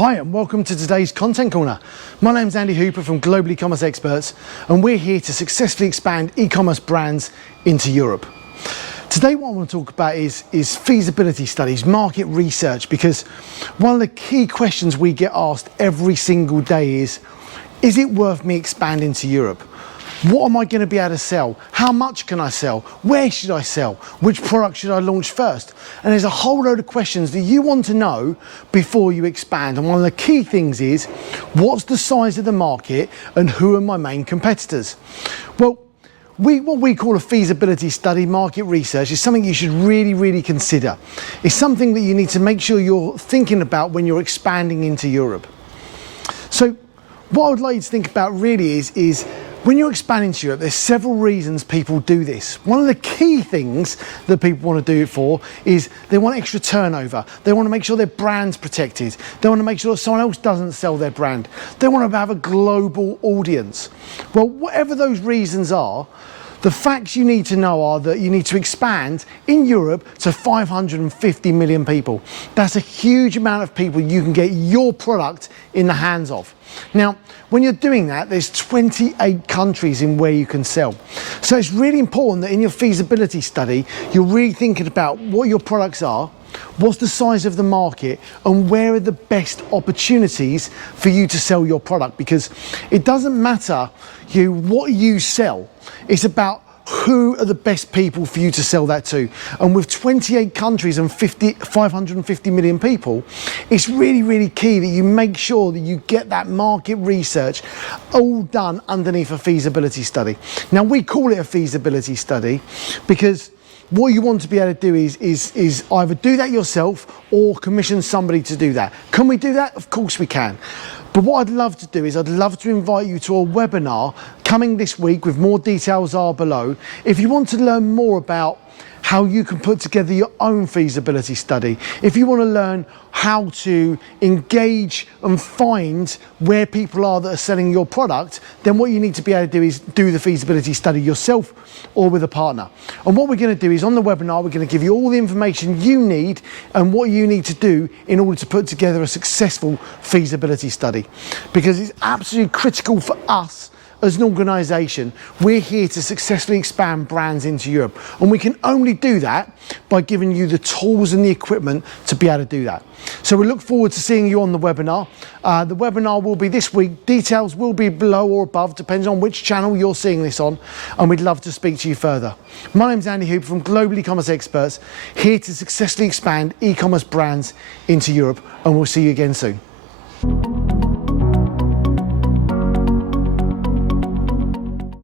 Hi and welcome to today's Content Corner. My name's Andy Hooper from Global E-Commerce Experts and we're here to successfully expand e-commerce brands into Europe. Today what I want to talk about is feasibility studies, market research, because one of the key questions we get asked every single day is it worth me expanding to Europe? What am I going to be able to sell? How much can I sell? Where should I sell? Which product should I launch first? And there's a whole load of questions that you want to know before you expand. And one of the key things is, what's the size of the market and who are my main competitors? Well, what we call a feasibility study, market research, is something you should really consider. It's something that you need to make sure you're thinking about when you're expanding into Europe. So what I would like you to think about really is when you're expanding to Europe, there's several reasons people do this. One of the key things that people want to do it for is they want extra turnover. They want to make sure their brand's protected. They want to make sure someone else doesn't sell their brand. They want to have a global audience. Well, whatever those reasons are, the facts you need to know are that you need to expand in Europe to 550 million people. That's a huge amount of people you can get your product in the hands of. Now, when you're doing that, there's 28 countries in where you can sell. So it's really important that in your feasibility study, you're really thinking about what your products are, what's the size of the market, and where are the best opportunities for you to sell your product, because it doesn't matter what you sell, it's about who are the best people for you to sell that to. And with 28 countries and 550 million people, it's really key that you make sure that you get that market research all done underneath a feasibility study. Now, we call it a feasibility study because what you want to be able to do is either do that yourself or commission somebody to do that. Can we do that? Of course we can. But what I'd love to do is I'd love to invite you to a webinar coming this week, with more details are below. If you want to learn more about how you can put together your own feasibility study, if you want to learn how to engage and find where people are that are selling your product, then what you need to be able to do is do the feasibility study yourself or with a partner. And what we're going to do is on the webinar, we're going to give you all the information you need and what you need to do in order to put together a successful feasibility study. Because it's absolutely critical for us as an organisation. We're here to successfully expand brands into Europe, and we can only do that by giving you the tools and the equipment to be able to do that. So we look forward to seeing you on the webinar. The webinar will be this week. Details will be below or above, depends on which channel you're seeing this on, and we'd love to speak to you further. My name's Andy Hooper from Global E-Commerce Experts, here to successfully expand e-commerce brands into Europe, and we'll see you again soon.